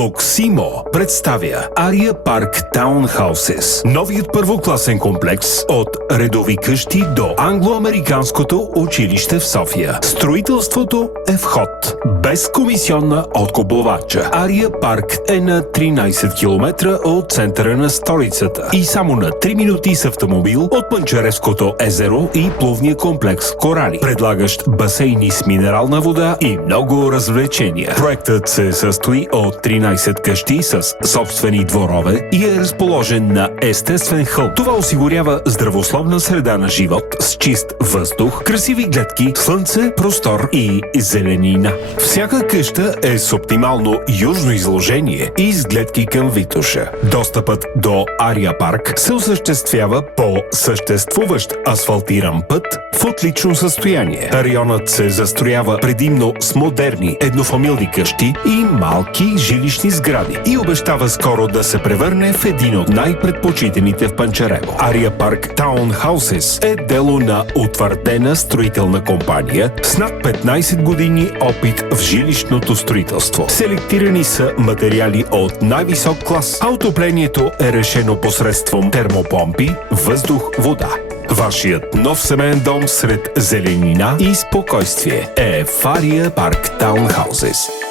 Локсимо представя Ария Парк Таунхаусес, новият първокласен комплекс от редови къщи до англо-американското училище в София. Строителството е в ход, без комисионна от купувача. Ария Парк е на 13 км от центъра на столицата и само на 3 минути с автомобил от Панчаревското езеро и плувния комплекс Корали, предлагащ басейни с минерална вода и много развлечения. Проектът се състои от 13 къщи с собствени дворове и е разположен на естествен хълм. Това осигурява здравословна среда на живот с чист въздух, красиви гледки, слънце, простор и зеленина. Всяка къща е с оптимално южно изложение и с гледки към Витоша. Достъпът до Ария Парк се осъществява по съществуващ асфалтиран път в отлично състояние. Районът се застроява предимно с модерни еднофамилни къщи и малки жилищни сгради и обещава скоро да се превърне в един от най-предпочитаните в Панчарево. Ария Парк Таунхаусес е дело на утвърдена строителна компания с над 15 години опит в жилищното строителство. Селектирани са материали от най-висок клас, а отоплението е решено посредством термопомпи, въздух, вода. Вашият нов семейен дом сред зеленина и спокойствие е в Ария Парк Таунхаусес.